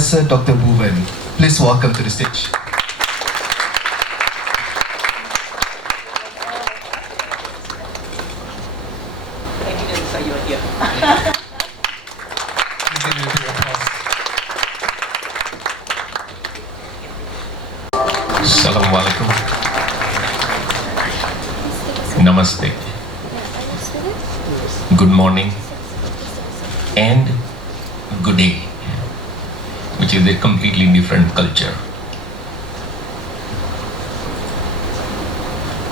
Professor Dr. Bhuvan. Please welcome to the stage. I didn't say you were here. Please give it a applause. Assalamu alaikum. Namaste. Good morning and good day, which is a completely different culture.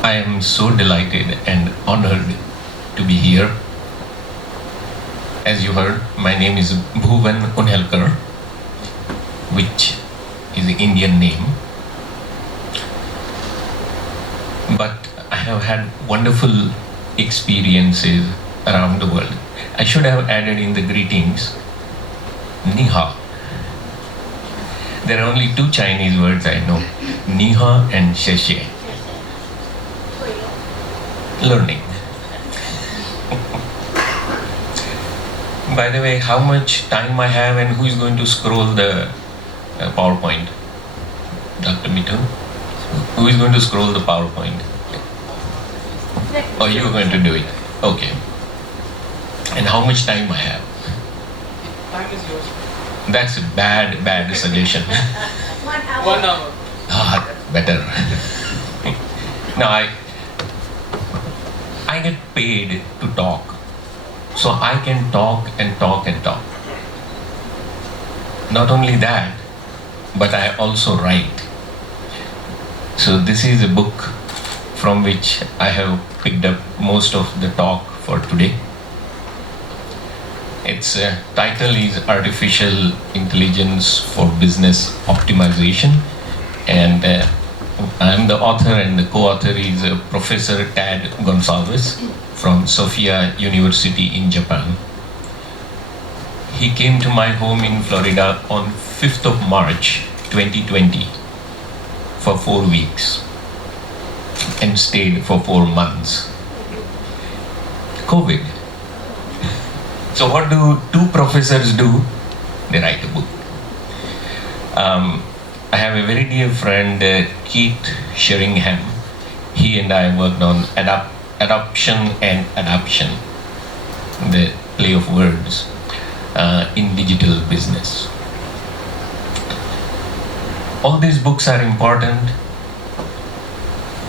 I am so delighted and honored to be here. As you heard, my name is Bhuvan Unhelkar, which is an Indian name. But I have had wonderful experiences around the world. I should have added in the greetings, Ni hao. There are only two Chinese words I know, Ni hao and Xie xie. Learning. By the way, how much time I have and who is going to scroll the PowerPoint? Dr. Midhun? Who is going to scroll the PowerPoint? Or you are going to do it? Okay. And how much time I have? Time is yours. That's a bad suggestion. 1 hour. 1 hour. Ah, better. Now I get paid to talk. So I can talk and talk and talk. Not only that, but I also write. So this is a book from which I have picked up most of the talk for today. Its title is Artificial Intelligence for Business Optimization, and I am the author, and the co-author is Professor Tad Gonsalves from Sophia University in Japan. He came to my home in Florida on 5th of March 2020 for 4 weeks and stayed for 4 months. COVID. So what do two professors do? They write a book. I have a very dear friend, Keith Sheringham. He and I worked on adoption and adaption, the play of words, in digital business. All these books are important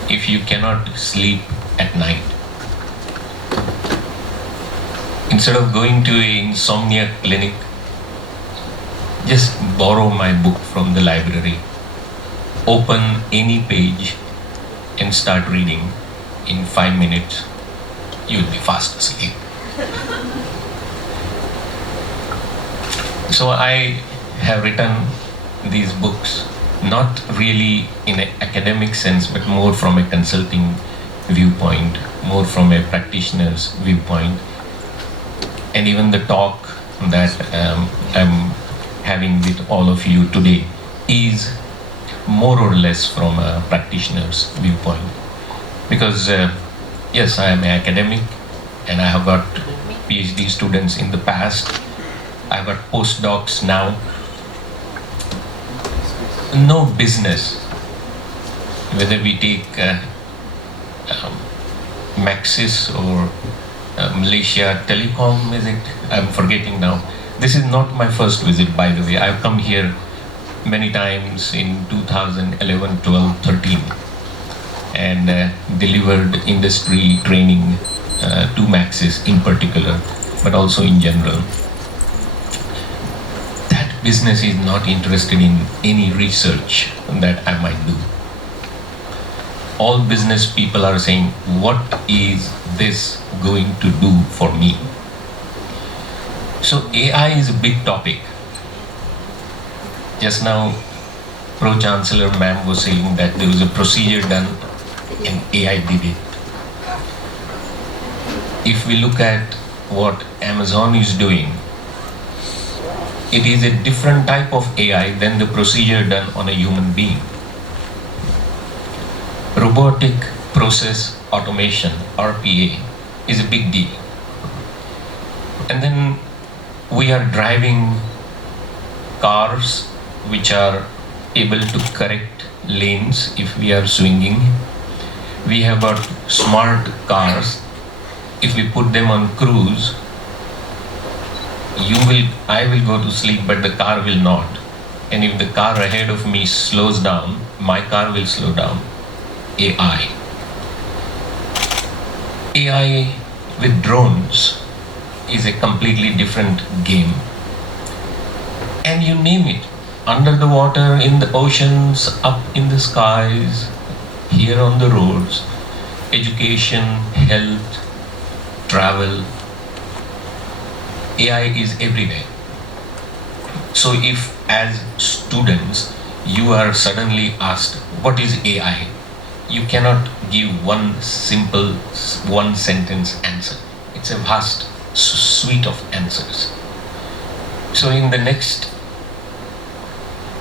if you cannot sleep at night. Instead of going to an insomnia clinic, just borrow my book from the library. Open any page and start reading. In 5 minutes, you'll be fast asleep. So I have written these books not really in an academic sense, but more from a consulting viewpoint, more from a practitioner's viewpoint. And even the talk that I'm having with all of you today is more or less from a practitioner's viewpoint. Because yes, I am an academic and I have got PhD students in the past. I've got postdocs now. No business, whether we take Maxis or Malaysia Telecom, is it? I'm forgetting now. This is not my first visit, by the way. I've come here many times in 2011, 12, 13 and delivered industry training to Maxis in particular, but also in general. That business is not interested in any research that I might do. All business people are saying, what is this going to do for me? So AI is a big topic. Just now, Pro-Chancellor ma'am was saying that there was a procedure done and AI did it. If we look at what Amazon is doing, it is a different type of AI than the procedure done on a human being. Robotic process automation, RPA, is a big deal. And then we are driving cars which are able to correct lanes if we are swinging. We have got smart cars. If we put them on cruise, I will go to sleep, but the car will not. And if the car ahead of me slows down, my car will slow down. AI. AI with drones is a completely different game. And you name it, under the water, in the oceans, up in the skies, here on the roads, education, health, travel, AI is everywhere. So if as students you are suddenly asked, what is AI? You cannot give one simple, one sentence answer. It's a vast suite of answers. So in the next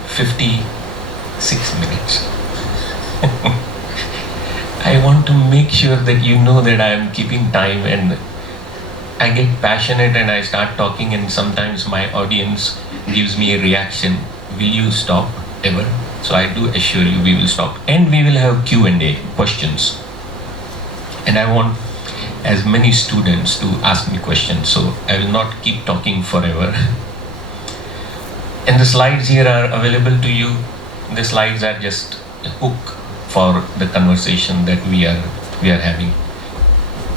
56 minutes, I want to make sure that you know that I am keeping time, and I get passionate and I start talking, and sometimes my audience gives me a reaction. Will you stop ever? So I do assure you we will stop, and we will have Q&A, questions. And I want as many students to ask me questions, so I will not keep talking forever. And the slides here are available to you. The slides are just a hook for the conversation that we are having.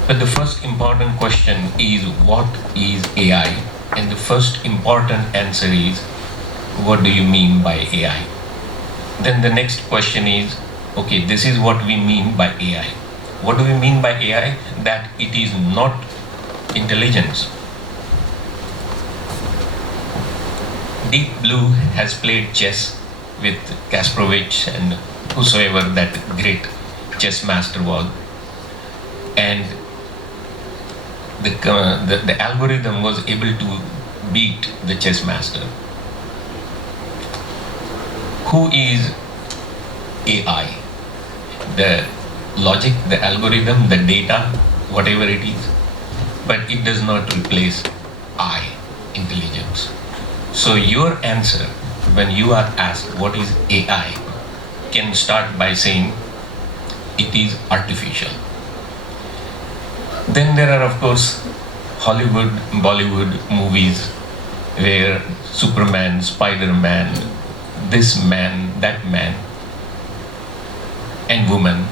But the first important question is, what is AI? And the first important answer is, what do you mean by AI? Then the next question is, okay, this is what we mean by AI. What do we mean by AI? That it is not intelligence. Deep Blue has played chess with Kasparovich and whosoever that great chess master was. And the algorithm was able to beat the chess master. Who is AI? The logic, the algorithm, the data, whatever it is. But it does not replace I, intelligence. So your answer, when you are asked what is AI, can start by saying it is artificial. Then there are, of course, Hollywood, Bollywood movies where Superman, Spider-Man, this man, that man, and woman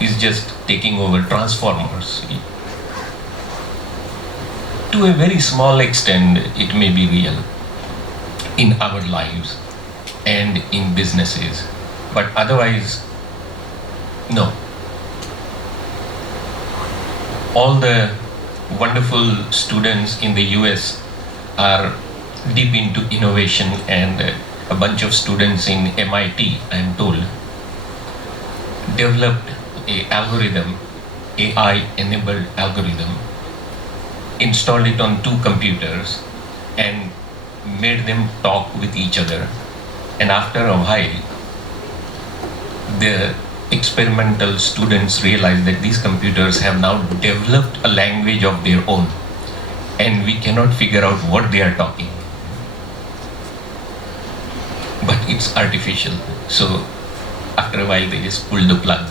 is just taking over, Transformers. To a very small extent, it may be real in our lives and in businesses, but otherwise, no. All the wonderful students in the US are deep into innovation, and a bunch of students in MIT, I am told, developed a algorithm, AI-enabled algorithm, installed it on 2 computers and made them talk with each other. And after a while, the experimental students realized that these computers have now developed a language of their own, and we cannot figure out what they are talking. But it's artificial. So after a while, they just pulled the plug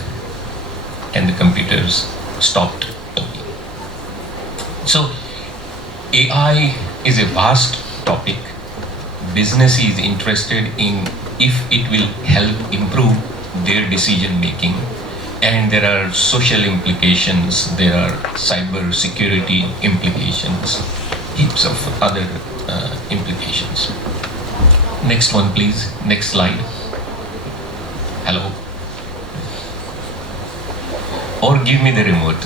and the computers stopped talking. So AI is a vast topic. Business is interested in if it will help improve their decision making, and there are social implications, there are cyber security implications, heaps of other implications. Next one, please. Next slide. Hello. Or give me the remote.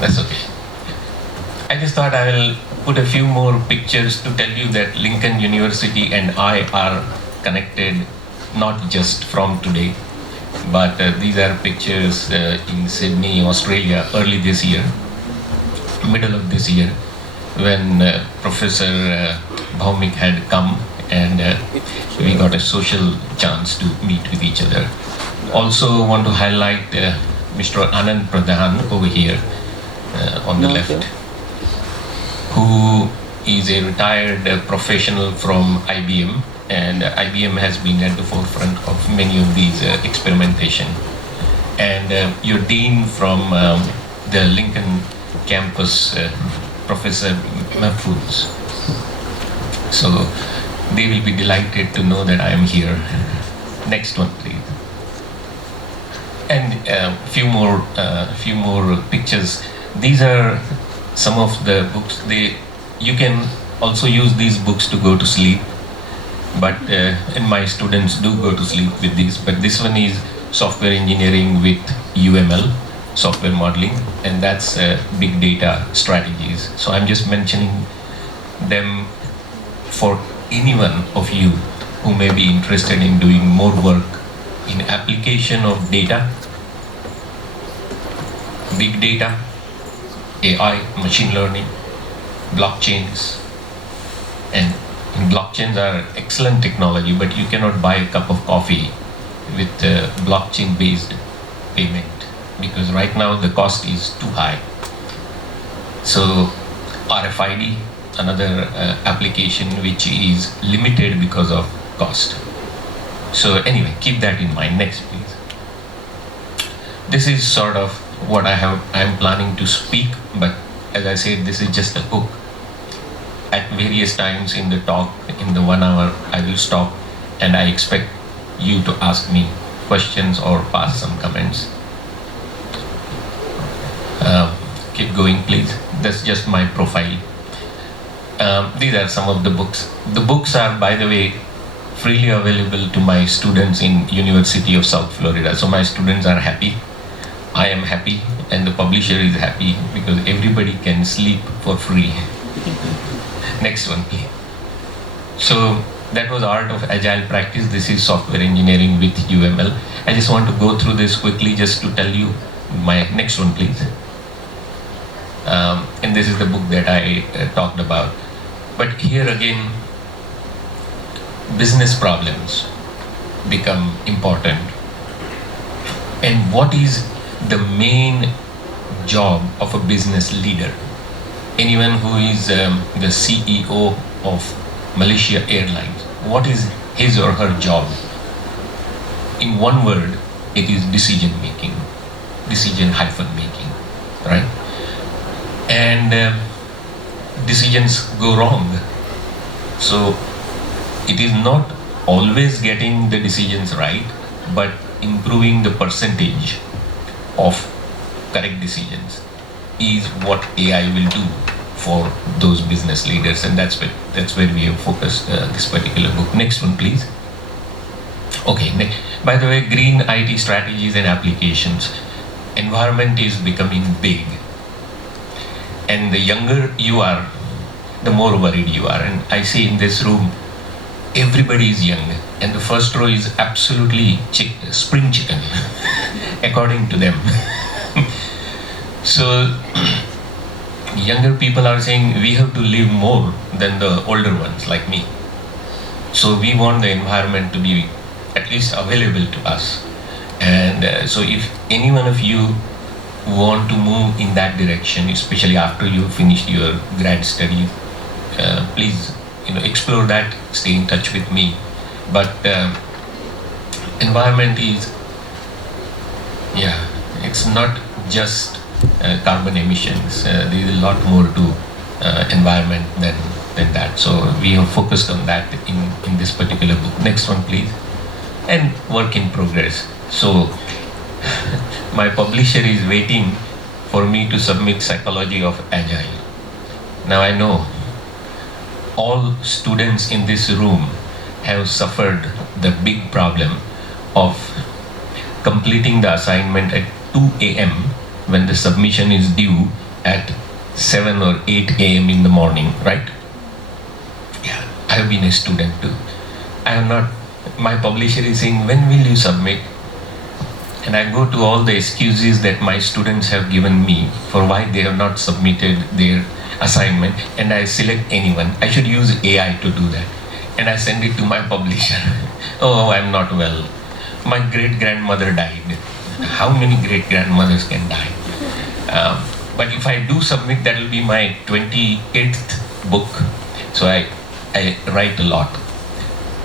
That's okay. I just thought I will put a few more pictures to tell you that Lincoln University and I are connected, not just from today, but these are pictures in Sydney, Australia, early this year, middle of this year, when Professor Bhaumik had come, and we got a social chance to meet with each other. Also want to highlight Mr. Anand Pradhan over here on the left, who is a retired professional from IBM, and IBM has been at the forefront of many of these experimentation. And your dean from the Lincoln campus, Professor Mahfouz. So they will be delighted to know that I am here. Next one, please. And few more pictures. These are some of the books. You can also use these books to go to sleep, but and my students do go to sleep with these. But this one is software engineering with UML, software modeling, and that's big data strategies. So I'm just mentioning them for anyone of you who may be interested in doing more work in application of data, big data, AI, machine learning, blockchains. And blockchains are excellent technology, but you cannot buy a cup of coffee with blockchain based payment, because right now the cost is too high. So RFID, another application which is limited because of cost. So anyway, keep that in mind. Next, please. This is sort of what I'm planning to speak, but as I said, this is just a hook. At various times in the talk, in the 1 hour, I will stop, and I expect you to ask me questions or pass some comments. Keep going, please. That's just my profile. These are some of the books. The books are, by the way, freely available to my students in University of South Florida. So my students are happy, I am happy, and the publisher is happy, because everybody can sleep for free. Next one, please. So that was Art of Agile Practice. This is software engineering with UML. I just want to go through this quickly just to tell you. My next one, please. And this is the book that I talked about. But here again, business problems become important. And what is the main job of a business leader? Anyone who is the CEO of Malaysia Airlines, what is his or her job? In one word, it is decision making, decision-making, right? And decisions go wrong. So it is not always getting the decisions right, but improving the percentage of correct decisions is what AI will do for those business leaders, and that's where we have focused this particular book. Next one, please. Okay. By the way, green IT strategies and applications. Environment is becoming big, and the younger you are, the more worried you are. And I see in this room, everybody is young, and the first row is absolutely spring chicken, according to them. So younger people are saying we have to live more than the older ones like me. So we want the environment to be at least available to us. And so if any one of you want to move in that direction, especially after you finished your grad study, please explore that, stay in touch with me. But environment is, it's not just carbon emissions. There is a lot more to environment than that. So we have focused on that in this particular book. Next one, please. And work in progress. So my publisher is waiting for me to submit Psychology of Agile. Now I know all students in this room have suffered the big problem of completing the assignment at 2 a.m. when the submission is due at 7 or 8 a.m. in the morning, right? Yeah, I have been a student too. I am not, my publisher is saying, when will you submit? And I go to all the excuses that my students have given me for why they have not submitted their assignment, and I select anyone. I should use AI to do that. And I send it to my publisher. Oh, I'm not well. My great-grandmother died. How many great-grandmothers can die? But if I do submit, that will be my 28th book So I write a lot.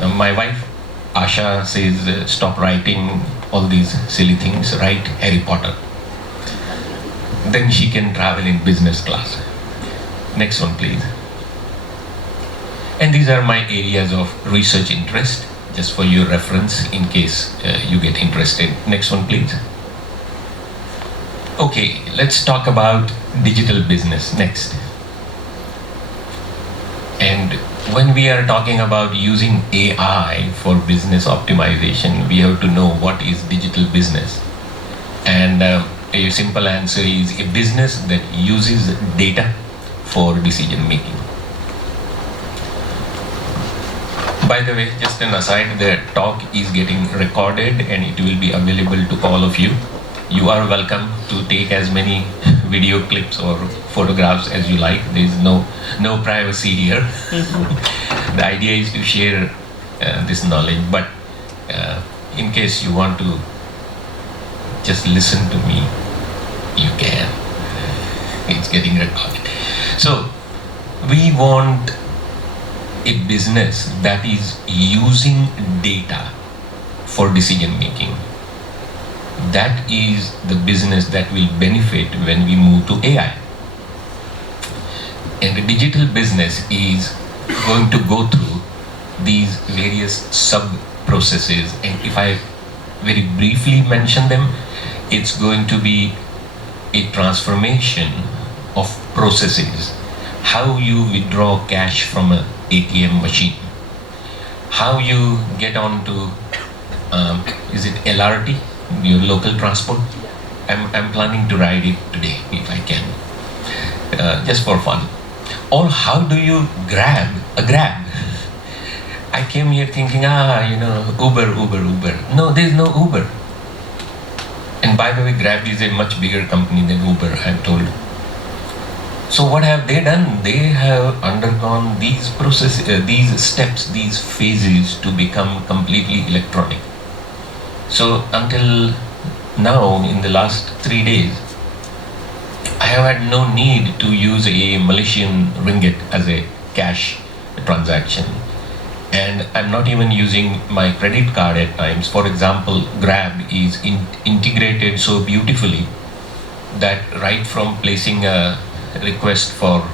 My wife, Asha, says, stop writing all these silly things, write Harry Potter. Then she can travel in business class. Next one, please. And these are my areas of research interest, just for your reference in case you get interested. Next one, please. Okay, let's talk about digital business next. And when we are talking about using AI for business optimization, we have to know what is digital business. And a simple answer is a business that uses data for decision making. By the way, just an aside, the talk is getting recorded and it will be available to all of you. You are welcome to take as many video clips or photographs as you like. There is no privacy here. The idea is to share this knowledge, but in case you want to just listen to me, you can. It's getting recorded. So we want a business that is using data for decision making. That is the business that will benefit when we move to AI. And the digital business is going to go through these various sub-processes, and if I very briefly mention them, it's going to be a transformation of processes. How you withdraw cash from an ATM machine, how you get on to, is it LRT, your local transport? I'm planning to ride it today if I can, just for fun. Or how do you grab a Grab? I came here thinking, Uber. No, there's no Uber. And by the way, Grab is a much bigger company than Uber, I'm told. So what have they done? They have undergone these processes, these steps, these phases to become completely electronic. So until now, in the last 3 days, I have had no need to use a Malaysian ringgit as a cash transaction. And I'm not even using my credit card at times. For example, Grab is integrated so beautifully that right from placing a request for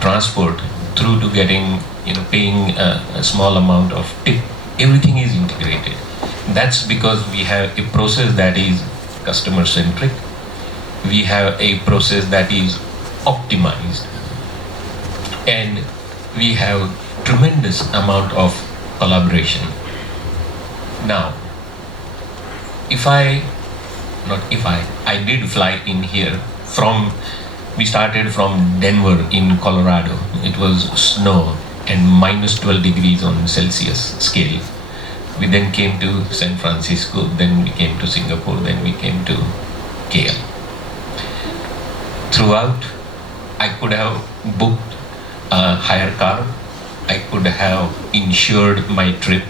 transport through to getting, paying a small amount of tip, everything is integrated. That's because we have a process that is customer centric. We have a process that is optimized, and we have tremendous amount of collaboration. Now, I did fly in here we started from Denver in Colorado. It was snow and minus 12 degrees on Celsius scale. We then came to San Francisco, then we came to Singapore, then we came to KL. Throughout, I could have booked a hire car, I could have insured my trip,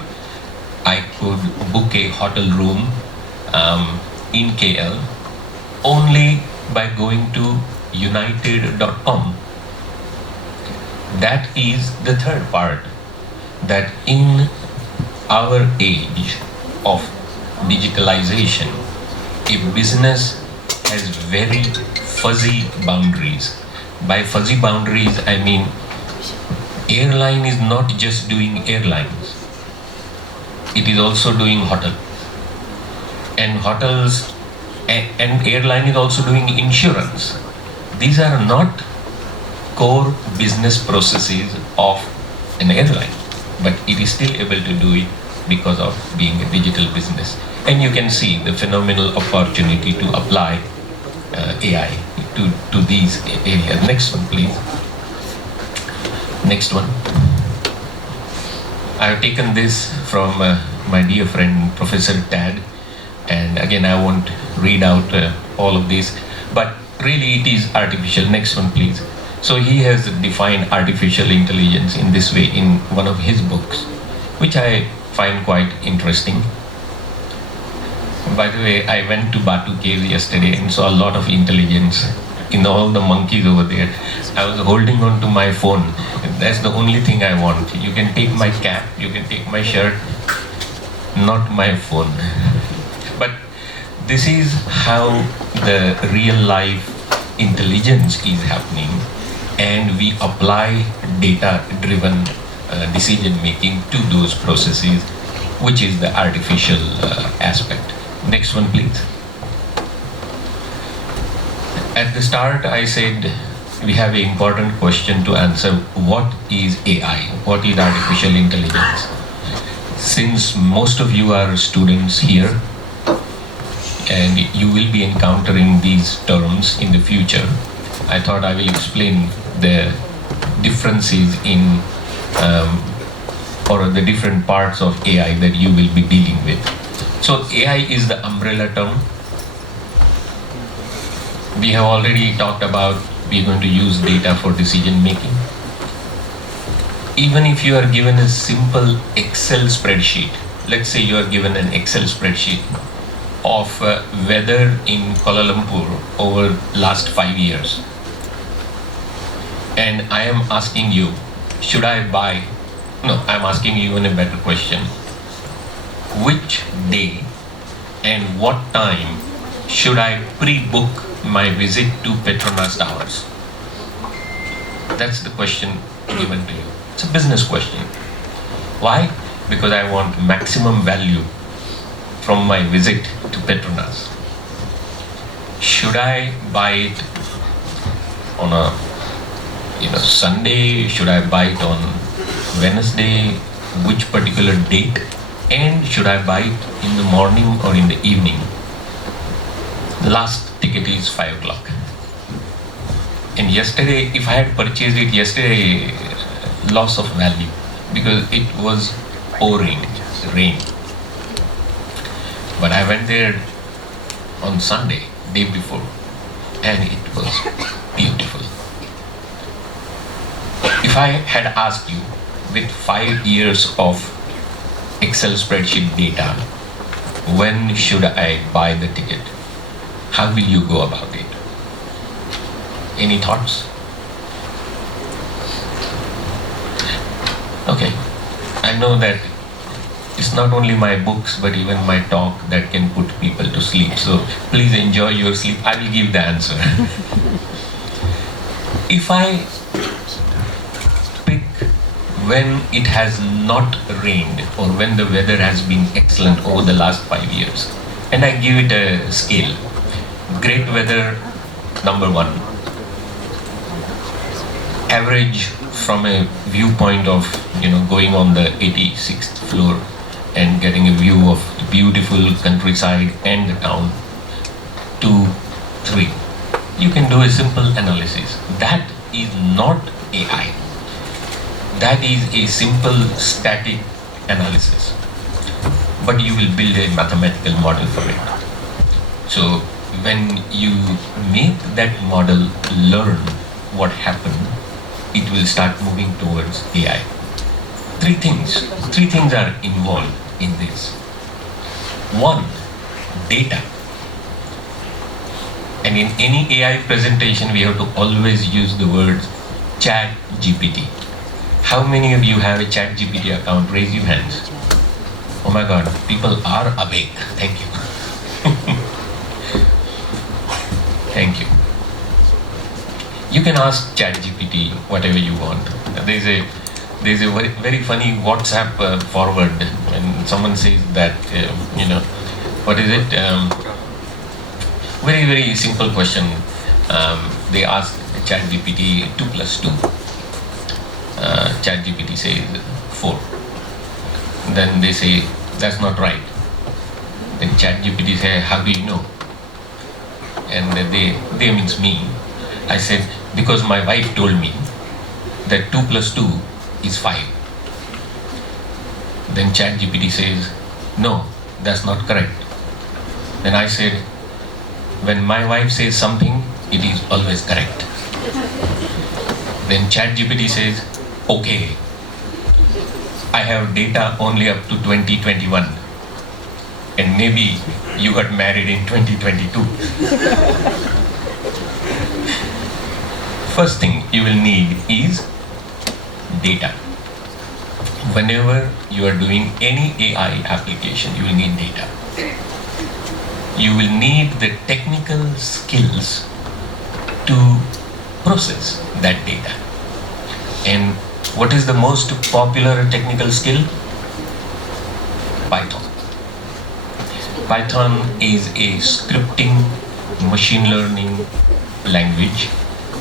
I could book a hotel room in KL only by going to united.com. That is the third part, that in our age of digitalization, a business has very fuzzy boundaries. By fuzzy boundaries, I mean airline is not just doing airlines, it is also doing hotel. And hotels and airline is also doing insurance. These are not core business processes of an airline, but it is still able to do it because of being a digital business. And you can see the phenomenal opportunity to apply AI to these areas. Next one, please. Next one. I have taken this from my dear friend Professor Tad, and again I won't read out all of this, but really it is artificial. Next one, please. So he has defined artificial intelligence in this way in one of his books, which I find quite interesting. By the way, I went to Batu Cave yesterday and saw a lot of intelligence in all the monkeys over there. I was holding on to my phone. That's the only thing I want. You can take my cap, you can take my shirt, not my phone. But this is how the real life intelligence is happening, and we apply data-driven decision making to those processes, which is the artificial aspect. Next one, please. At the start, I said we have an important question to answer. What is AI? What is artificial intelligence? Since most of you are students here, and you will be encountering these terms in the future, I thought I will explain the differences in or the different parts of AI that you will be dealing with. So AI is the umbrella term. We have already talked about we're going to use data for decision making. Even if you are given a simple Excel spreadsheet, let's say you are given an Excel spreadsheet of weather in Kuala Lumpur over last 5 years, and I am asking you, should I buy? No, I'm asking you even a better question. Which day and what time should I pre-book my visit to Petronas Towers? That's the question given to you. It's a business question. Why? Because I want maximum value from my visit to Petronas. Should I buy it on a Sunday? Should I buy it on Wednesday? Which particular date? And should I buy it in the morning or in the evening? Last ticket is 5 o'clock. And yesterday, if I had purchased it yesterday, loss of value, because it was pouring rain. But I went there on Sunday, day before, and it was beautiful. If I had asked you with 5 years of Excel spreadsheet data, when should I buy the ticket? How will you go about it? Any thoughts? Okay, I know that it's not only my books but even my talk that can put people to sleep. So please enjoy your sleep. I will give the answer. If I pick when it has not rained or when the weather has been excellent over the last 5 years, and I give it a scale, great weather, number 1. Average from a viewpoint of going on the 86th floor and getting a view of the beautiful countryside and the town, 2, 3. You can do a simple analysis. That is not AI. That is a simple static analysis. But you will build a mathematical model for it. So when you make that model learn what happened, it will start moving towards AI. Three things are involved in this. 1, data. And in any AI presentation, we have to always use the word Chat GPT. How many of you have a Chat GPT account? Raise your hands. Oh my God, people are awake. Thank you. Thank you. You can ask ChatGPT whatever you want. There's a very, very funny WhatsApp forward, and someone says that what is it? Very, very simple question. They ask ChatGPT 2 plus 2. ChatGPT says 4. Then they say that's not right. Then ChatGPT say, how do you know? And they means me. I said, because my wife told me that 2 plus 2 is 5. Then ChatGPT says, no, that's not correct. Then I said, when my wife says something, it is always correct. Then ChatGPT says, okay, I have data only up to 2021, and maybe you got married in 2022. First thing you will need is data. Whenever you are doing any AI application, you will need data. You will need the technical skills to process that data. And what is the most popular technical skill? Python. Python is a scripting machine learning language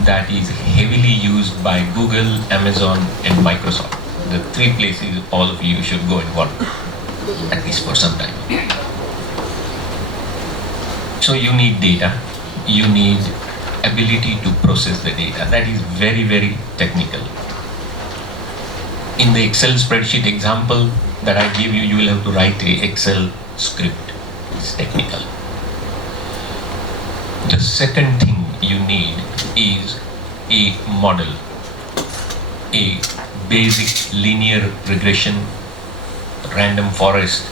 that is heavily used by Google, Amazon, and Microsoft. The three places all of you should go and work, at least for some time. So you need data, you need ability to process the data. That is very, very technical. In the Excel spreadsheet example that I gave you, you will have to write a Excel script. It's technical. The second thing you need is a model, a basic linear regression, random forest,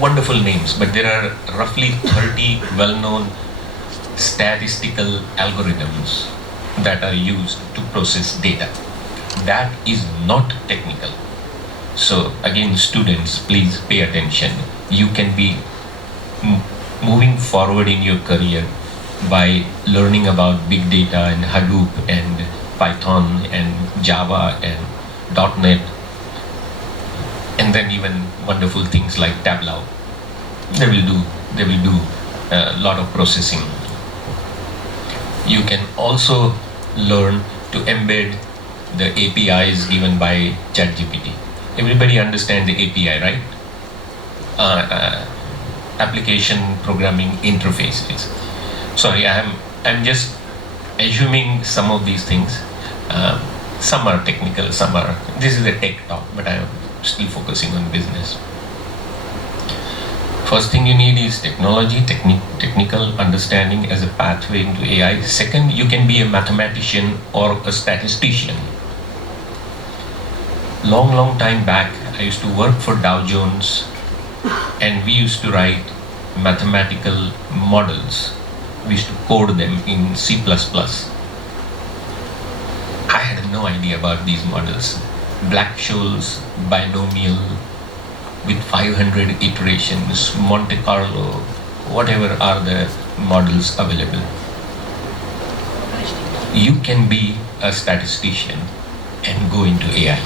wonderful names, but there are roughly 30 well-known statistical algorithms that are used to process data. That is not technical. So again, students, please pay attention. You can be moving forward in your career by learning about big data and Hadoop and Python and Java and .NET, and then even wonderful things like Tableau. They will do a lot of processing. You can also learn to embed the APIs given by ChatGPT. Everybody understands the API, right? Application Programming Interfaces. Sorry, I'm just assuming some of these things. Some are technical, some are. This is a tech talk, but I am still focusing on business. First thing you need is technology, technical understanding as a pathway into AI. Second, you can be a mathematician or a statistician. Long time back, I used to work for Dow Jones, and we used to write mathematical models. We used to code them in C++. I had no idea about these models. Black-Scholes, binomial, with 500 iterations, Monte Carlo, whatever are the models available. You can be a statistician and go into AI.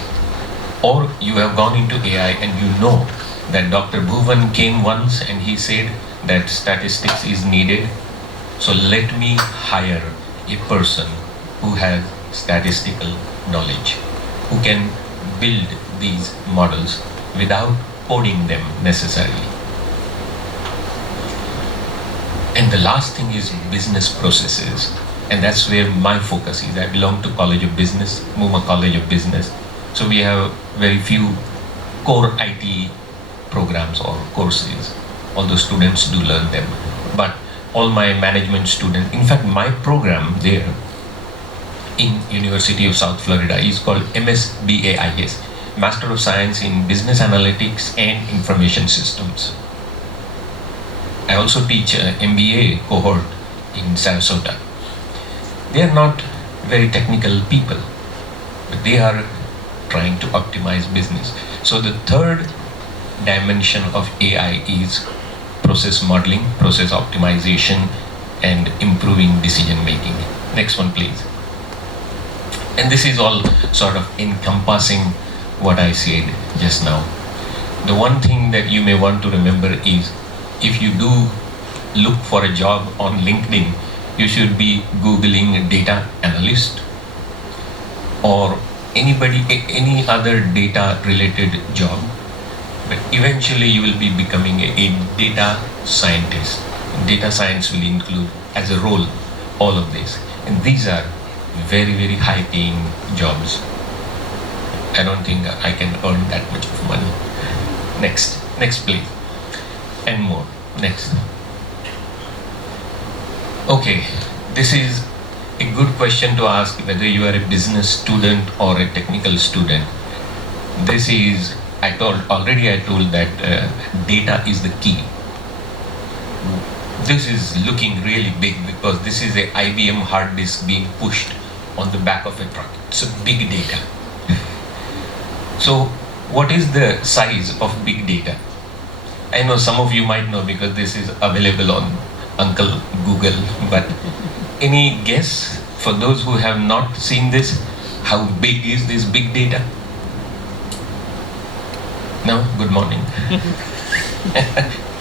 Or you have gone into AI and you know that Dr. Bhuvan came once and he said that statistics is needed. So let me hire a person who has statistical knowledge, who can build these models without coding them necessarily. And the last thing is business processes. And that's where my focus is. I belong to College of Business, Muma College of Business. So we have very few core IT programs or courses, although students do learn them. But all my management students, in fact, my program there in University of South Florida is called MSBAIS, Master of Science in Business Analytics and Information Systems. I also teach an MBA cohort in Sarasota. They are not very technical people, but they are trying to optimize business. So the third dimension of AI is process modeling, process optimization, and improving decision making. Next one, please. And this is all sort of encompassing what I said just now. The one thing that you may want to remember is, if you do look for a job on LinkedIn, you should be Googling data analyst or any other data related job, but eventually you will be becoming a data scientist. Data science will include as a role all of this, and these are very, very high paying jobs. I don't think I can earn that much of money. Next please, and more. Next. Okay, this is a good question to ask, whether you are a business student or a technical student. This is, I told that data is the key. This is looking really big because this is a IBM hard disk being pushed on the back of a truck. It's a big data. So what is the size of big data? I know some of you might know because this is available on Uncle Google, but any guess for those who have not seen this? How big is this big data? No? Good morning.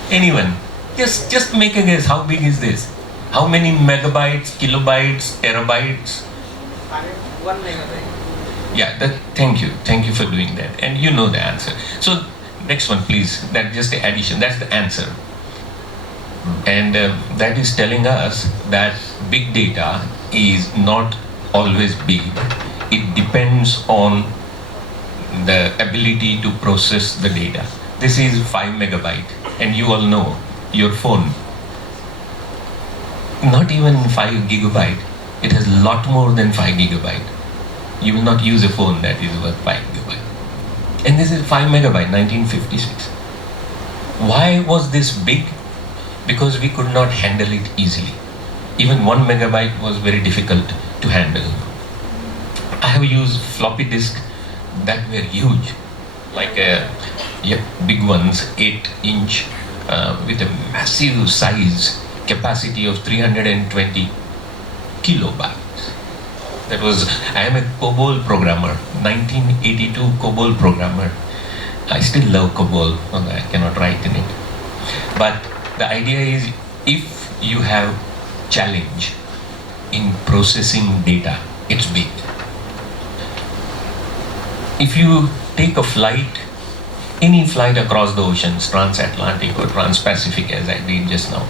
Anyone? Just make a guess. How big is this? How many megabytes, kilobytes, terabytes? 1 megabyte. Yeah, thank you. Thank you for doing that. And you know the answer. So next one, please. That's just the addition. That's the answer. And that is telling us that big data is not always big. It depends on the ability to process the data. This is 5 megabyte, and you all know your phone, not even 5 gigabyte, it has a lot more than 5 gigabyte. You will not use a phone that is worth 5 gigabyte. And this is 5 megabyte, 1956. Why was this big? Because we could not handle it easily. Even 1 megabyte was very difficult to handle. I have used floppy disk that were huge, like big ones, 8-inch, with a massive size, capacity of 320 kilobytes. That was, I am a COBOL programmer, 1982 COBOL programmer. I still love COBOL, although I cannot write in it. But the idea is, if you have challenge in processing data, it's big. If you take a flight, any flight across the oceans, transatlantic or trans-Pacific as I did just now,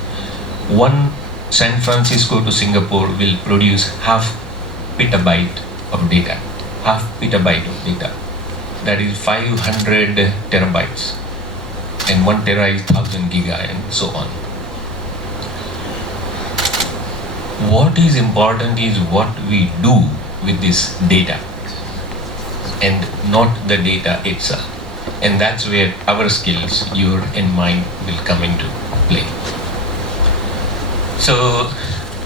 one San Francisco to Singapore will produce half petabyte of data. Half petabyte of data. That is 500 terabytes. And 1 tera is 1000 giga and so on. What is important is what we do with this data and not the data itself. And that's where our skills, your and mine, will come into play. So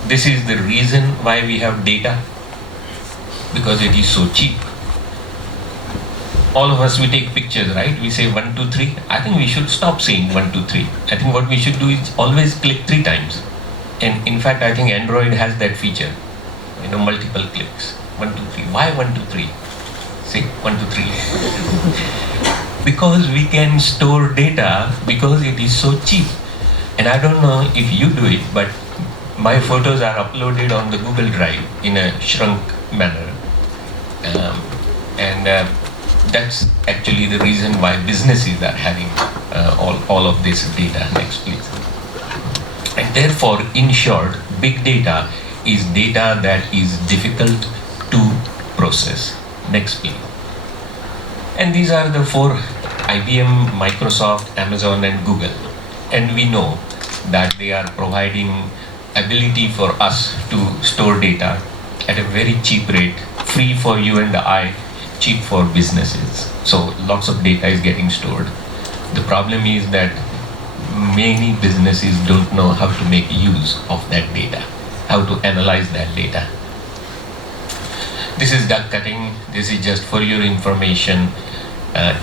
this is the reason why we have data, because it is so cheap. All of us, we take pictures, right? We say 1, 2, 3. I think we should stop saying 1, 2, 3. I think what we should do is always click 3 times. And in fact, I think Android has that feature, multiple clicks. 1, 2, 3. Why 1, 2, 3? Say 1, 2, 3. Because we can store data because it is so cheap. And I don't know if you do it, but my photos are uploaded on the Google Drive in a shrunk manner. That's actually the reason why businesses are having all of this data. Next, please. And therefore, in short, big data is data that is difficult to process. Next, please. And these are the 4: IBM, Microsoft, Amazon, and Google. And we know that they are providing ability for us to store data at a very cheap rate, free for you and I, cheap for businesses. So lots of data is getting stored. The problem is that many businesses don't know how to make use of that data, how to analyze that data. This is duck cutting. This is just for your information.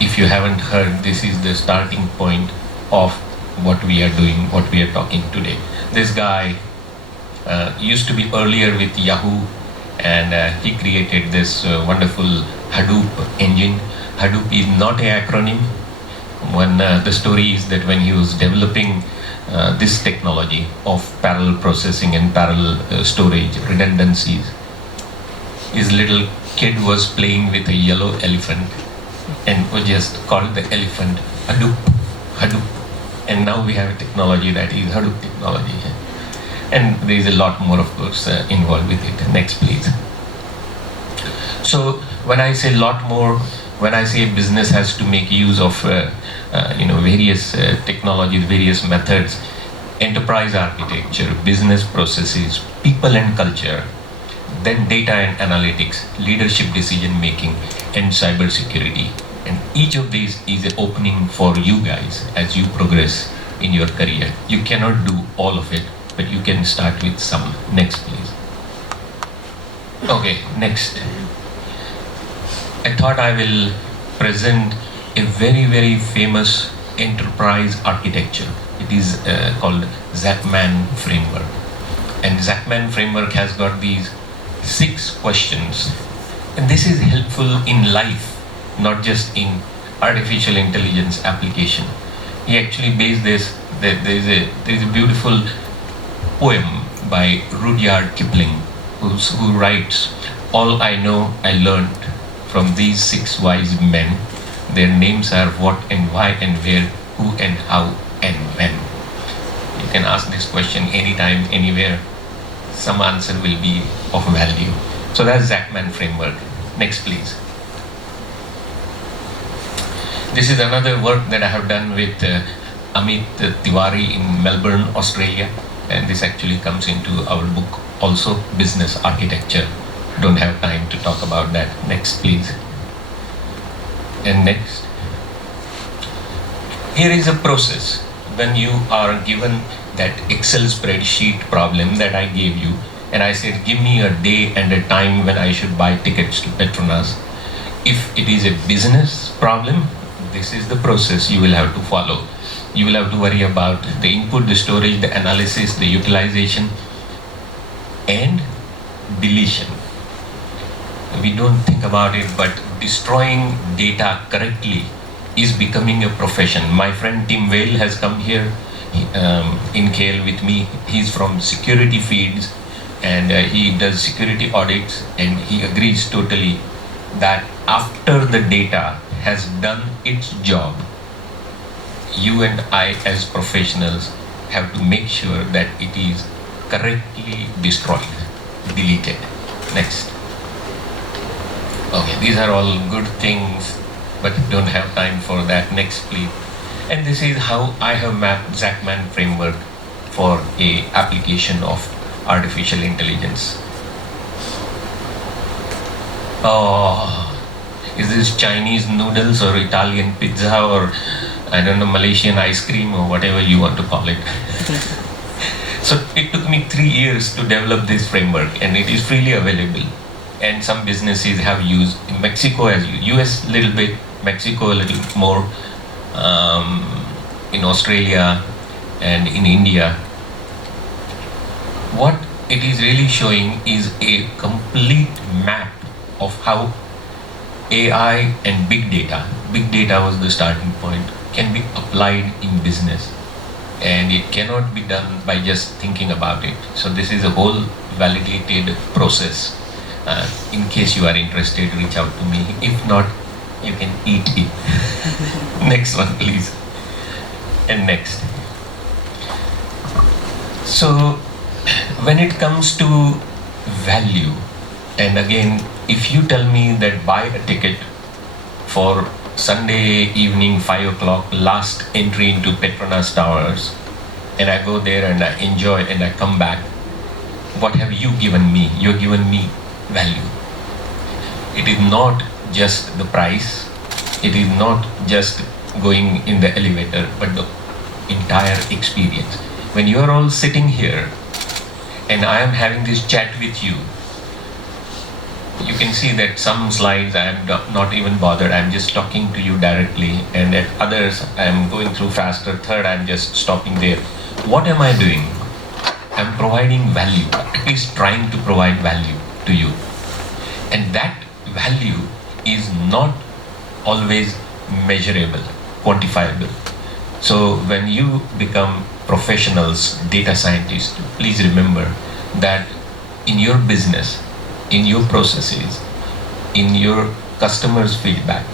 If you haven't heard, this is the starting point of what we are doing, what we are talking today. This guy used to be earlier with Yahoo, and he created this wonderful Hadoop engine. Hadoop is not an acronym. The story is that when he was developing this technology of parallel processing and parallel storage, redundancies, his little kid was playing with a yellow elephant and was just called the elephant Hadoop, Hadoop. And now we have a technology that is Hadoop technology. And there is a lot more, of course, involved with it. Next, please. So when I say lot more, when I say business has to make use of various technologies, various methods, enterprise architecture, business processes, people and culture, then data and analytics, leadership decision making, and cybersecurity. And each of these is an opening for you guys as you progress in your career. You cannot do all of it, but you can start with some. Next, please. Okay, next. I thought I will present a very famous enterprise architecture. It is called Zachman framework. And Zachman framework has got these 6 questions. And this is helpful in life, not just in artificial intelligence application. He actually based this, there is a beautiful poem by Rudyard Kipling who writes, "All I know I learned from these 6 wise men. Their names are what and why and where, who and how and when." You can ask this question anytime, anywhere. Some answer will be of value. So that's Zachman framework. Next, please. This is another work that I have done with Amit Tiwari in Melbourne, Australia. And this actually comes into our book also, Business Architecture. Don't have time to talk about that. Next, please. And next. Here is a process. When you are given that Excel spreadsheet problem that I gave you, and I said, give me a day and a time when I should buy tickets to Petronas. If it is a business problem, this is the process you will have to follow. You will have to worry about the input, the storage, the analysis, the utilization, and deletion. We don't think about it, but destroying data correctly is becoming a profession. My friend Tim Vale has come here in KL with me. He's from security fields and he does security audits, and he agrees totally that after the data has done its job, you and I as professionals have to make sure that it is correctly destroyed, deleted. Next. Okay, these are all good things, but don't have time for that. Next, please. And this is how I have mapped Zachman framework for a application of artificial intelligence. Oh, is this Chinese noodles or Italian pizza or I don't know, Malaysian ice cream or whatever you want to call it? So it took me 3 years to develop this framework, and it is freely available. And some businesses have used, in Mexico has used, US little bit, Mexico a little more, in Australia and in India. What it is really showing is a complete map of how AI and big data was the starting point, can be applied in business. And it cannot be done by just thinking about it. So this is a whole validated process. In case you are interested, reach out to me. If not, you can eat it. Next one, please. And next. So when it comes to value, and again, if you tell me that buy a ticket for Sunday evening 5 o'clock, last entry into Petronas Towers, and I go there and I enjoy and I come back, what have you given me? You've given me value. It is not just the price, it is not just going in the elevator, but the entire experience. When you are all sitting here and I am having this chat with you, you can see that some slides I am not even bothered, I am just talking to you directly, and at others I am going through faster, third I am just stopping there. What am I doing? I am providing value, at least trying to provide value to you. And that value is not always measurable, quantifiable. So when you become professionals, data scientists, please remember that in your business, in your processes, in your customers' feedback,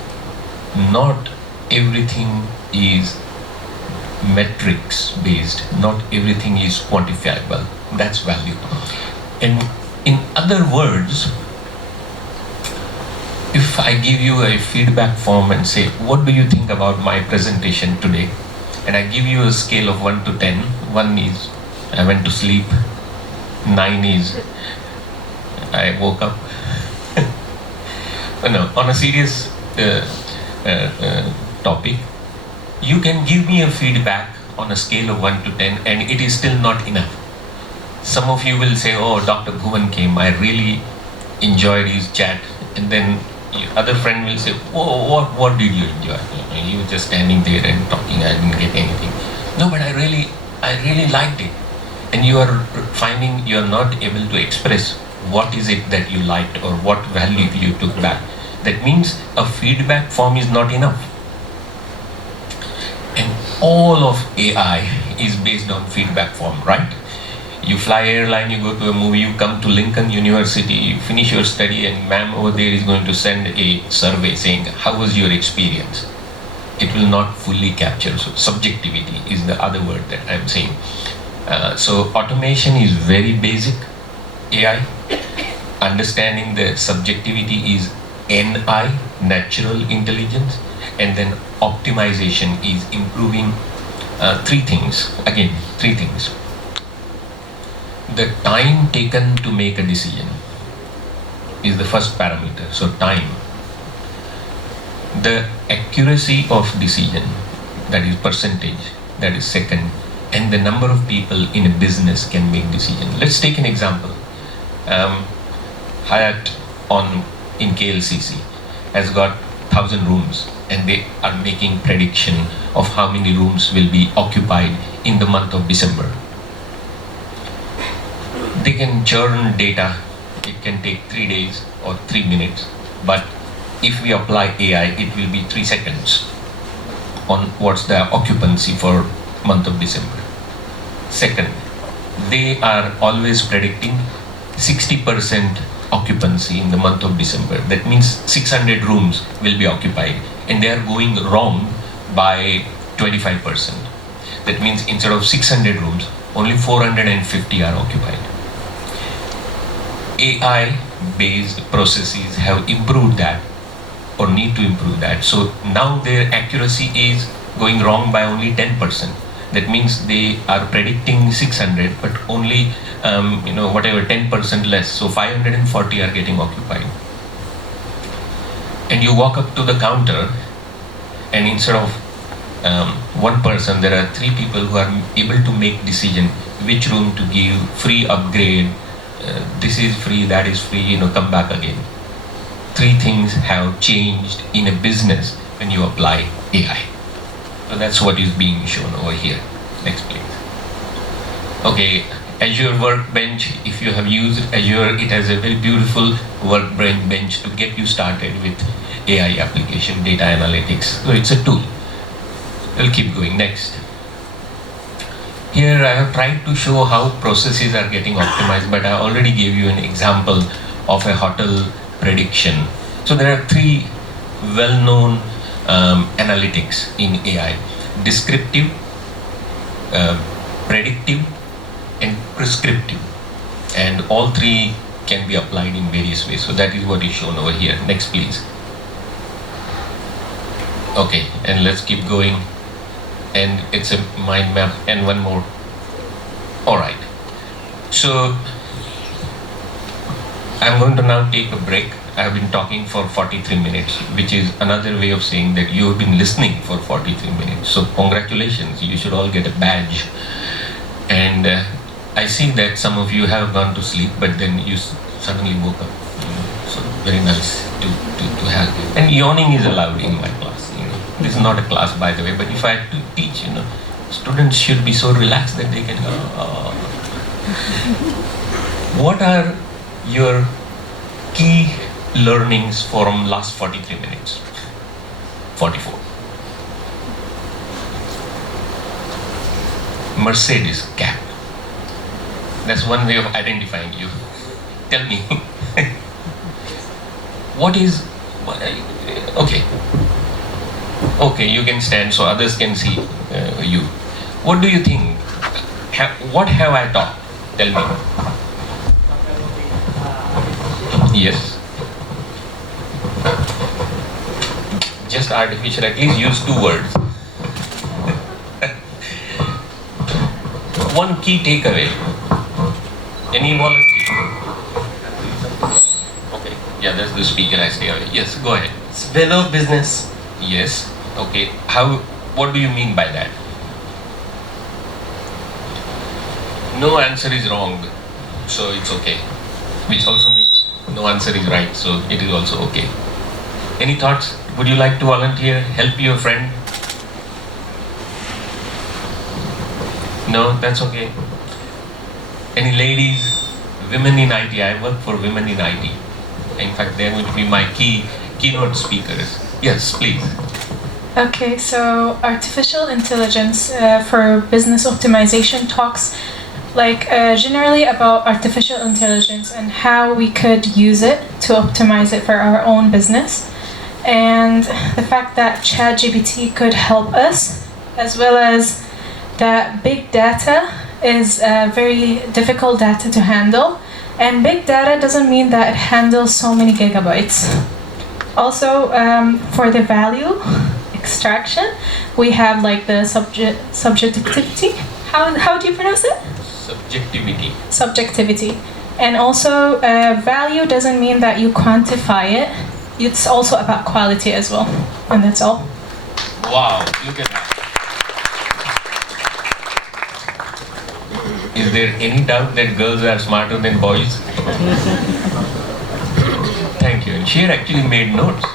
not everything is metrics based, not everything is quantifiable. That's value. And in other words, if I give you a feedback form and say, what do you think about my presentation today? And I give you a scale of 1 to 10. 1 is I went to sleep. 9 is I woke up. No, on a serious topic, you can give me a feedback on a scale of 1 to 10 and it is still not enough. Some of you will say, oh, Dr. Bhuvan came, I really enjoyed his chat, and then your other friend will say, "Oh, what did you enjoy? You were just standing there and talking. I didn't get anything." No, but I really liked it. And you are finding you are not able to express what is it that you liked or what value you took back. That means a feedback form is not enough. And all of AI is based on feedback form, right? You fly airline, you go to a movie, you come to Lincoln University, you finish your study, and ma'am over there is going to send a survey saying, how was your experience? It will not fully capture. So subjectivity is the other word that I'm saying. So automation is very basic AI. Understanding the subjectivity is NI, natural intelligence, and then optimization is improving three things. Again, three things. The time taken to make a decision is the first parameter. So time. The accuracy of decision, that is percentage, that is second. And the number of people in a business can make decision. Let's take an example. Hyatt in KLCC has got 1,000 rooms, and they are making prediction of how many rooms will be occupied in the month of December. They can churn data. It can take 3 days or 3 minutes, but if we apply AI, it will be 3 seconds on what's the occupancy for month of December. Second, they are always predicting 60% occupancy in the month of December. That means 600 rooms will be occupied, and they are going wrong by 25%. That means instead of 600 rooms, only 450 are occupied. AI-based processes have improved that, or need to improve that. So now their accuracy is going wrong by only 10%. That means they are predicting 600, but only whatever 10% less. So 540 are getting occupied. And you walk up to the counter, and instead of one person, there are 3 people who are able to make decision which room to give, free upgrade, this is free, that is free, come back again. 3 things have changed in a business when you apply AI. So that's what is being shown over here. Next, please. Okay, Azure Workbench. If you have used Azure, it has a very beautiful workbench to get you started with AI application, data analytics. So it's a tool. We'll keep going. Next. Here I have tried to show how processes are getting optimized, but I already gave you an example of a hotel prediction. So there are 3 well-known analytics in AI: descriptive, predictive, and prescriptive. And all 3 can be applied in various ways. So that is what is shown over here. Next, please. Okay, and let's keep going. And it's a mind map, and one more. All right. So I'm going to now take a break. I have been talking for 43 minutes, which is another way of saying that you have been listening for 43 minutes. So congratulations, you should all get a badge. And I see that some of you have gone to sleep, but then you suddenly woke up. So very nice to have you. And yawning is allowed in my class. This is not a class, by the way, but if I had to teach, students should be so relaxed that they can go. What are your key learnings from last 43 minutes? 44. Mercedes cap. That's one way of identifying you. Tell me. Okay, you can stand so others can see you. What do you think? What have I taught? Tell me. Yes. Just artificial, at least use 2 words. One key takeaway. Any volunteer? Okay, yeah, that's the speaker, I stay away. Yes, go ahead. Spell of business. Yes. Okay. What do you mean by that? No answer is wrong, so it's okay. Which also means no no answer is right, so it is also okay. Any thoughts? Would you like to volunteer? Help your friend? No, that's okay. Any ladies? Women in IT. I work for women in IT. In fact, they're going to be my keynote speakers. Yes, please. Okay, so artificial intelligence for business optimization talks generally about artificial intelligence and how we could use it to optimize it for our own business, and the fact that ChatGPT could help us, as well as that big data is very difficult data to handle, and big data doesn't mean that it handles so many gigabytes. Also, for the value extraction, we have the subjectivity. How do you pronounce it? Subjectivity. Subjectivity. And also, value doesn't mean that you quantify it. It's also about quality as well. And that's all. Wow, look at that. Is there any doubt that girls are smarter than boys? Thank you. And she had actually made notes.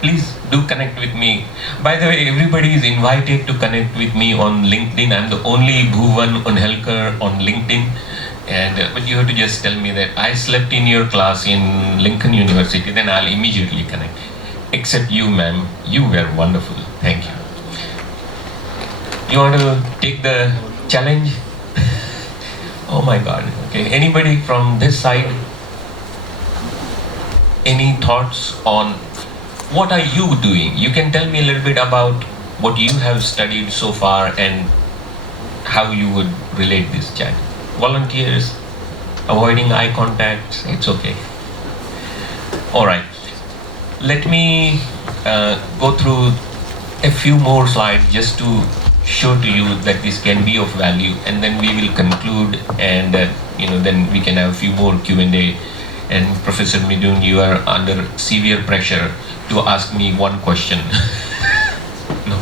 Please do connect with me. By the way, everybody is invited to connect with me on LinkedIn. I'm the only Bhuvan Unhelkar on LinkedIn. But you have to just tell me that I slept in your class in Lincoln University, then I'll immediately connect. Except you, ma'am. You were wonderful. Thank you. You want to take the challenge? Oh my God. Okay. Anybody from this side? Any thoughts on what are you doing? You can tell me a little bit about what you have studied so far and how you would relate this chat. Volunteers, avoiding eye contact, it's okay. All right. Let me go through a few more slides just to show to you that this can be of value, and then we will conclude, and then we can have a few more Q&A. And Professor Midhun, you are under severe pressure to ask me one question. No,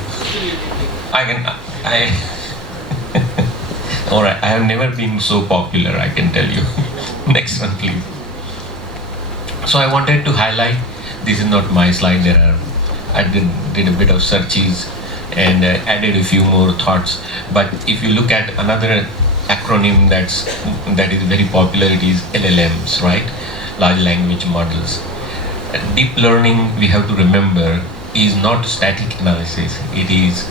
all right, I have never been so popular, I can tell you. Next one, please. So I wanted to highlight, this is not my slide, I did a bit of searches and added a few more thoughts. But if you look at another acronym that is very popular, it is LLMs, right? Large language models. Deep learning, we have to remember, is not static analysis. It is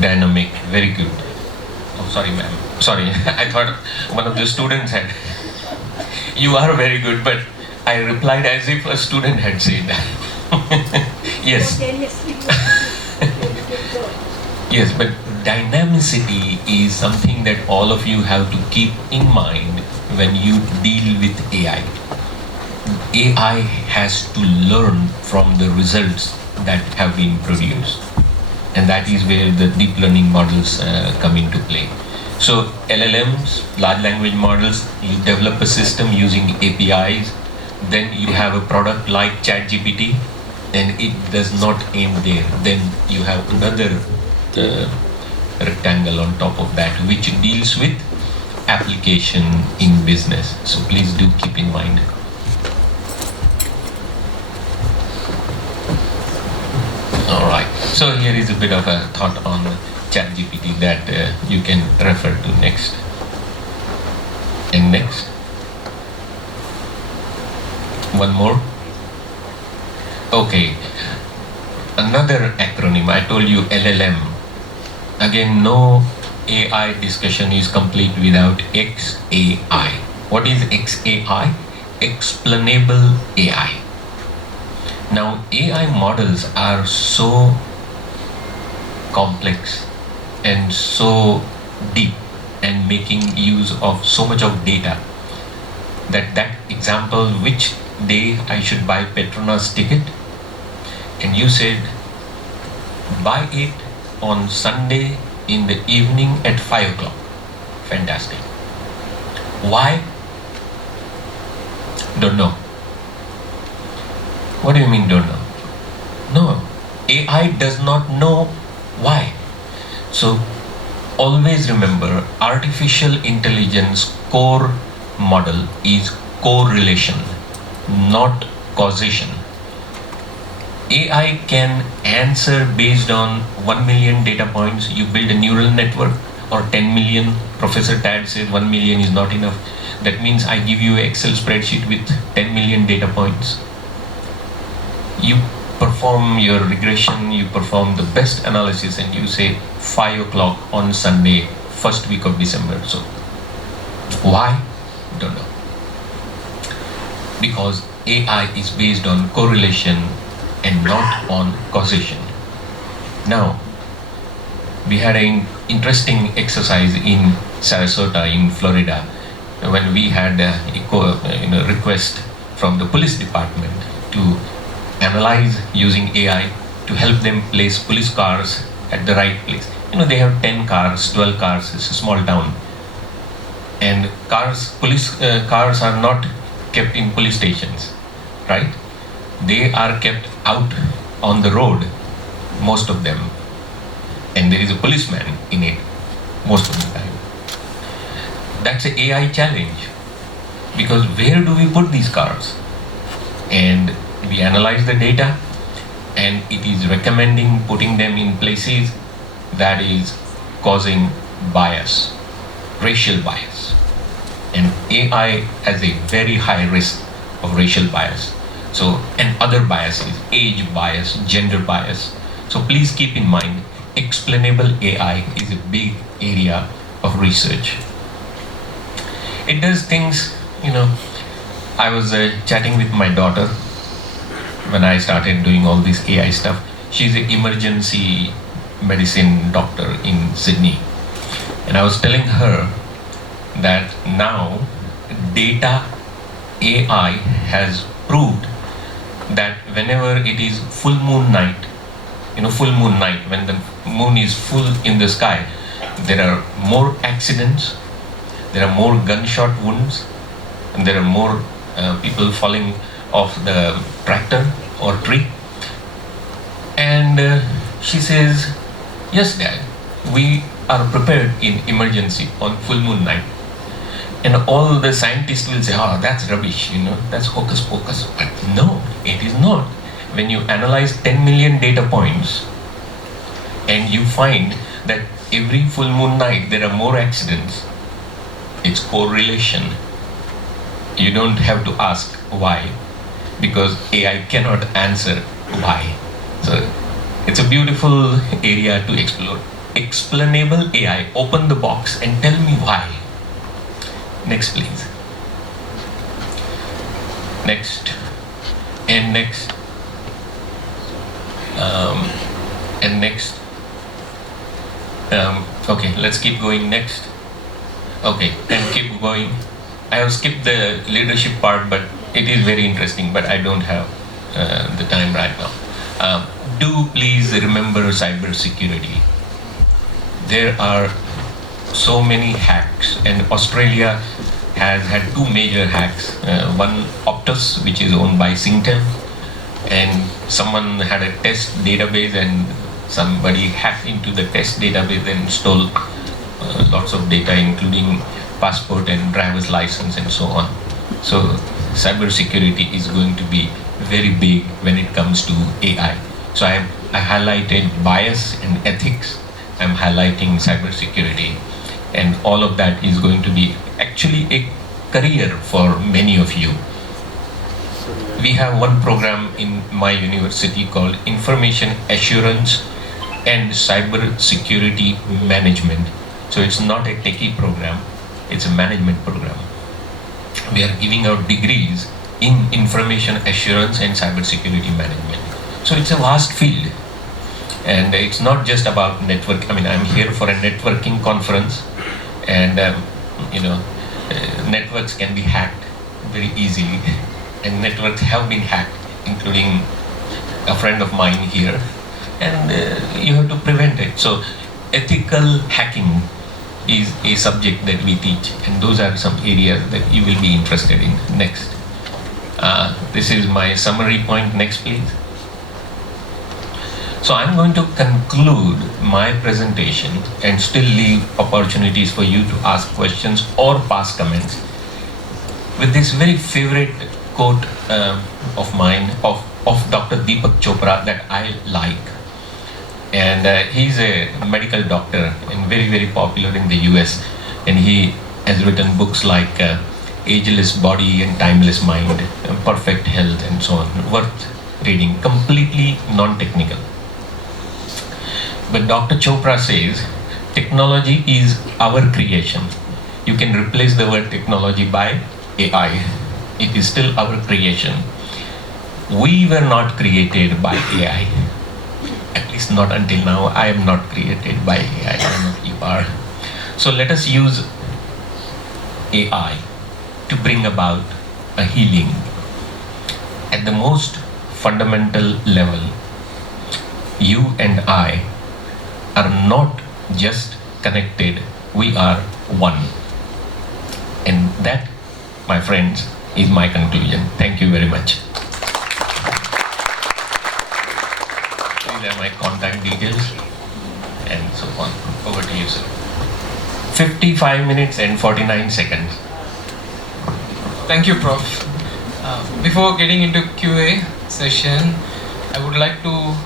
dynamic. Very good. Oh, sorry, ma'am. Sorry, I thought one of the students had. You are very good, but I replied as if a student had said that. Yes. Yes, but dynamicity is something that all of you have to keep in mind when you deal with AI. AI has to learn from the results that have been produced. And that is where the deep learning models come into play. So LLMs, large language models, you develop a system using APIs, then you have a product like ChatGPT, and it does not end there. Then you have another rectangle on top of that, which deals with application in business. So please do keep in mind. All right. So here is a bit of a thought on ChatGPT that you can refer to next. And next. One more. Okay. Another acronym. I told you LLM. Again, no AI discussion is complete without XAI. What is XAI? Explainable AI. Now, AI models are so complex and so deep and making use of so much of data that example, which day I should buy Petronas ticket, and you said buy it on Sunday in the evening at 5 o'clock. Fantastic. Why? Don't know. What do you mean don't know? No. AI does not know why. So always remember, artificial intelligence core model is correlation. not causation. AI can answer based on 1 million data points. You build a neural network, or 10 million. Professor Tad says 1 million is not enough. That means I give you an Excel spreadsheet with 10 million data points. You perform your regression, you perform the best analysis, and you say 5 o'clock on Sunday, first week of December. So why? Don't know. Because AI is based on correlation and not on causation. Now, we had an interesting exercise in Sarasota in Florida when we had a request from the police department to analyze using AI to help them place police cars at the right place. They have 10 cars, 12 cars, it's a small town. And police cars are not kept in police stations, right? They are kept out on the road, most of them. And there is a policeman in it most of the time. That's an AI challenge, because where do we put these cars? And we analyze the data, and it is recommending putting them in places that is causing bias, racial bias. And AI has a very high risk of racial bias. So, and other biases, age bias, gender bias. So please keep in mind, explainable AI is a big area of research. It does things, I was chatting with my daughter when I started doing all this AI stuff. She's an emergency medicine doctor in Sydney. And I was telling her that now data AI has proved that whenever it is full moon night, when the moon is full in the sky, there are more accidents, there are more gunshot wounds, and there are more people falling off the tractor or tree. And she says, yes, Dad, we are prepared in emergency on full moon night. And all the scientists will say, that's rubbish, that's hocus pocus. But no, it is not. When you analyze 10 million data points and you find that every full moon night there are more accidents, it's correlation. You don't have to ask why, because AI cannot answer why. So it's a beautiful area to explore. Explainable AI, open the box and tell me why. Next, please. Next. And next. And next. Okay, let's keep going next. Okay, and keep going. I have skipped the leadership part, but it is very interesting, but I don't have the time right now. Do please remember cybersecurity. There are so many hacks, and Australia has had 2 major hacks. One, Optus, which is owned by Singtel, and someone had a test database and somebody hacked into the test database and stole lots of data, including passport and driver's license and so on. So cybersecurity is going to be very big when it comes to AI. So I highlighted bias and ethics. I'm highlighting cybersecurity. And all of that is going to be actually a career for many of you. We have one program in my university called Information Assurance and Cyber Security Management. So it's not a techie program, it's a management program. We are giving out degrees in information assurance and cyber security management. So it's a vast field. And it's not just about network. I'm here for a networking conference, and networks can be hacked very easily, and networks have been hacked, including a friend of mine here, and you have to prevent it. So ethical hacking is a subject that we teach, and those are some areas that you will be interested in. Next. This is my summary point. Next, please. So I'm going to conclude my presentation and still leave opportunities for you to ask questions or pass comments with this very favorite quote of mine of Dr. Deepak Chopra that I like. And he's a medical doctor and very, very popular in the US. And he has written books like Ageless Body and Timeless Mind, Perfect Health, and so on. Worth reading, completely non-technical. But Dr. Chopra says, technology is our creation. You can replace the word technology by AI. It is still our creation. We were not created by AI. At least not until now. I am not created by AI. I don't know if you are. So let us use AI to bring about a healing. At the most fundamental level, you and I are not just connected, we are one. And that, my friends, is my conclusion. Thank you very much. These are my contact details and so on. Over to you, sir. 55 minutes and 49 seconds. Thank you, Prof. Before getting into QA session, I would like to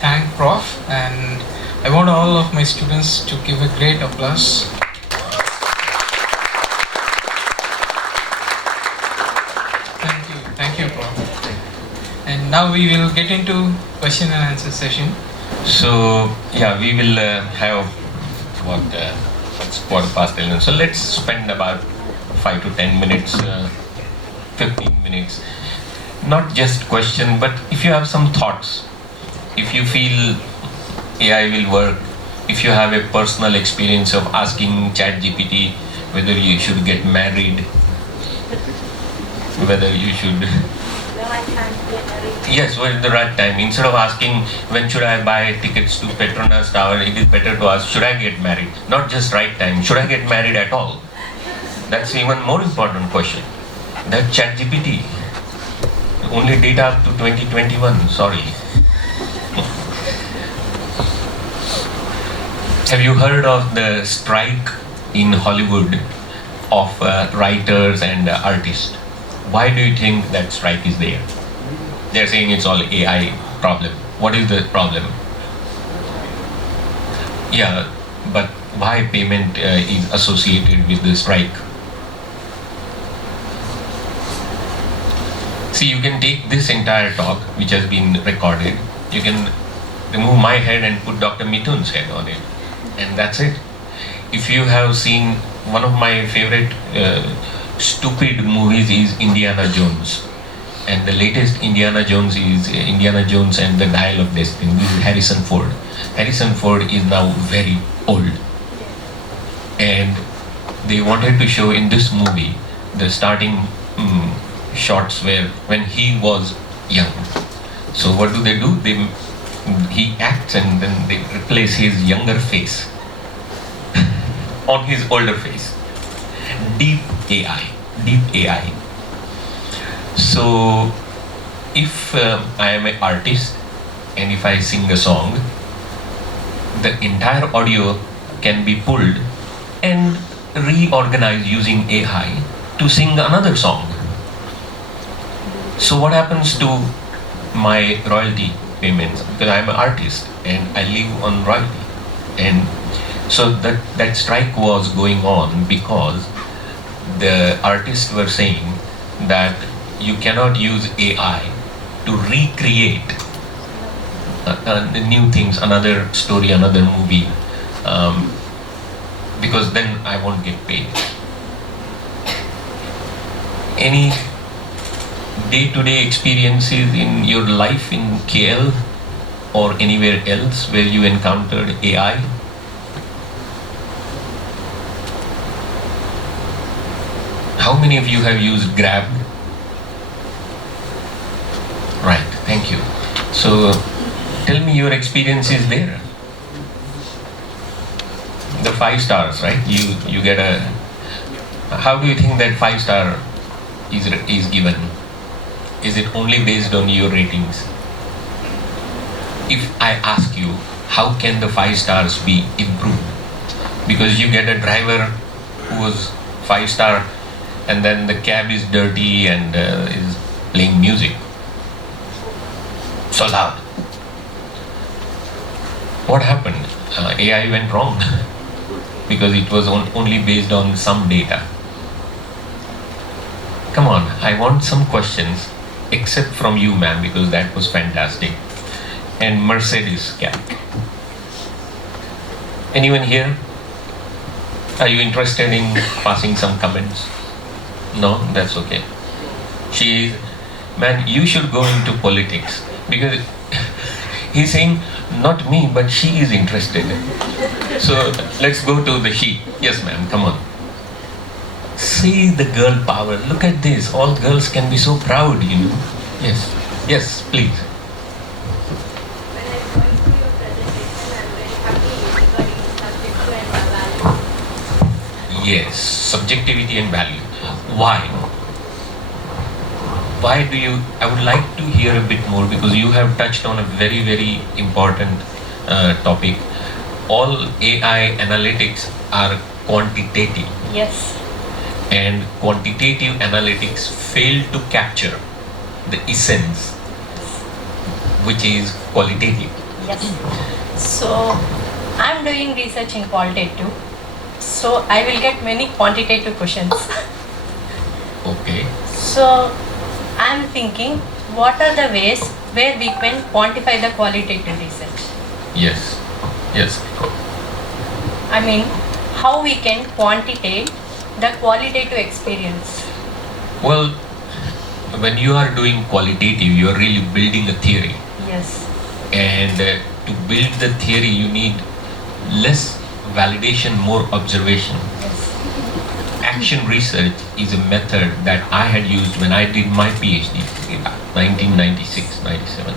thank Prof, and I want all of my students to give a great applause. Thank you, Prof. And now we will get into question and answer session. So yeah, we will have what's 11:15. So let's spend about 5 to 10 minutes, 15 minutes. Not just question, but if you have some thoughts, if you feel AI will work, if you have a personal experience of asking ChatGPT whether you should get married, whether you should... Yes, well, the right time. Instead of asking when should I buy tickets to Petronas Tower, it is better to ask should I get married? Not just right time, should I get married at all? That's even more important question. That ChatGPT, only data up to 2021, sorry. Have you heard of the strike in Hollywood of writers and artists? Why do you think that strike is there? They're saying it's all AI problem. What is the problem? Yeah, but why payment is associated with the strike? See, you can take this entire talk, which has been recorded, you can remove my head and put Dr. Midhun's head on it, and that's it. If you have seen, one of my favorite stupid movies is Indiana Jones, and the latest Indiana Jones is Indiana Jones and the Dial of Destiny. This is Harrison Ford. Harrison Ford is now very old, and they wanted to show in this movie the starting shots where when he was young. So what do? He acts and then they replace his younger face on his older face. Deep AI. So if I am an artist and if I sing a song, the entire audio can be pulled and reorganized using AI to sing another song. So what happens to my royalty payments? Because I'm an artist and I live on royalty. And so that strike was going on because the artists were saying that you cannot use AI to recreate new things, another story, another movie, because then I won't get paid. Any day-to-day experiences in your life in KL or anywhere else where you encountered AI? How many of you have used Grab? Right, thank you. So tell me your experiences there. The 5 stars, right? You get a... How do you think that 5-star is given? Is it only based on your ratings? If I ask you, how can the 5 stars be improved? Because you get a driver who was 5-star and then the cab is dirty and is playing music so loud. What happened? AI went wrong because it was only based on some data. Come on, I want some questions, except from you, ma'am, because that was fantastic. And Mercedes cat. Anyone here? Are you interested in passing some comments? No, that's okay. She is, man, you should go into politics, because he's saying not me, but she is interested. So let's go to the she. Yes, ma'am, come on. See the girl power. Look at this. All girls can be so proud, you know. Yes. Yes, please. When I'm going through your presentation, I'm very happy regarding subjective and value. Yes, subjectivity and value. Why? Why do you? I would like to hear a bit more, because you have touched on a very, very important topic. All AI analytics are quantitative. Yes. And quantitative analytics fail to capture the essence, which is qualitative. Yes. So, I'm doing research in qualitative. So, I will get many quantitative questions. Okay. So, I'm thinking, what are the ways where we can quantify the qualitative research? Yes. Yes. I mean, how we can quantitate the qualitative experience. Well, when you are doing qualitative, you are really building a theory. Yes. And to build the theory, you need less validation, more observation. Yes. Action research is a method that I had used when I did my PhD in 1996-97,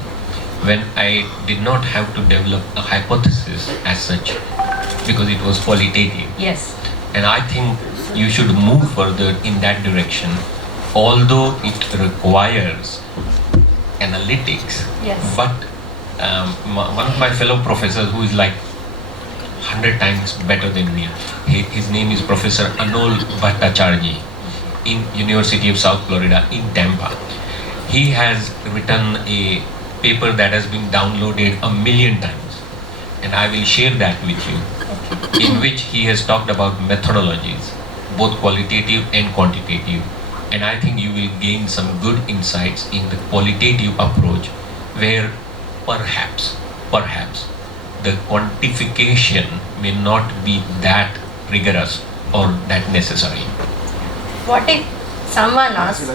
when I did not have to develop a hypothesis as such, because it was qualitative. Yes. And I think you should move further in that direction, although it requires analytics. Yes. But one of my fellow professors, who is like 100 times better than me, his name is Professor Anol Bhattacharjee in University of South Florida in Tampa. He has written a paper that has been downloaded 1 million times, and I will share that with you, in which he has talked about methodologies, both qualitative and quantitative. And I think you will gain some good insights in the qualitative approach, where perhaps the quantification may not be that rigorous or that necessary. What if someone asks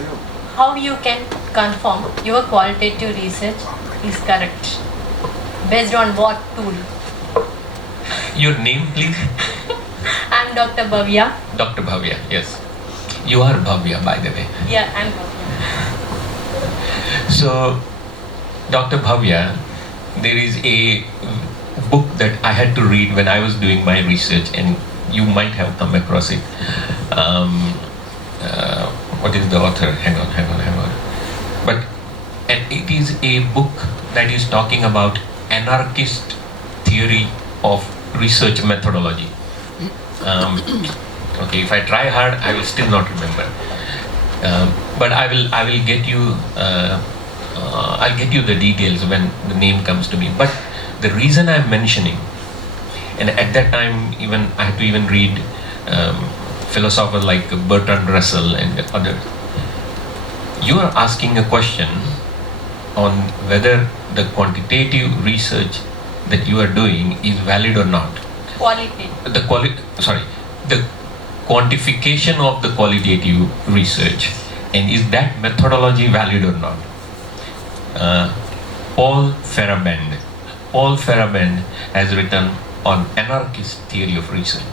how you can confirm your qualitative research is correct? Based on what tool? Your name, please? I'm Dr. Bhavya. Dr. Bhavya, yes. You are Bhavya, by the way. Yeah, I'm Bhavya. So, Dr. Bhavya, there is a book that I had to read when I was doing my research, and you might have come across it. What is the author? Hang on. But it is a book that is talking about anarchist theory of research methodology. Okay, if I try hard, I will still not remember. But I will get you. I'll get you the details when the name comes to me. But the reason I'm mentioning, and at that time, even I had to even read philosophers like Bertrand Russell and others. You are asking a question on whether the quantitative research that you are doing is valid or not. Qualitative. The quantification of the qualitative research, and is that methodology valid or not? Paul Farabend has written on anarchist theory of research,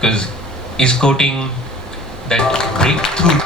because he's quoting that breakthrough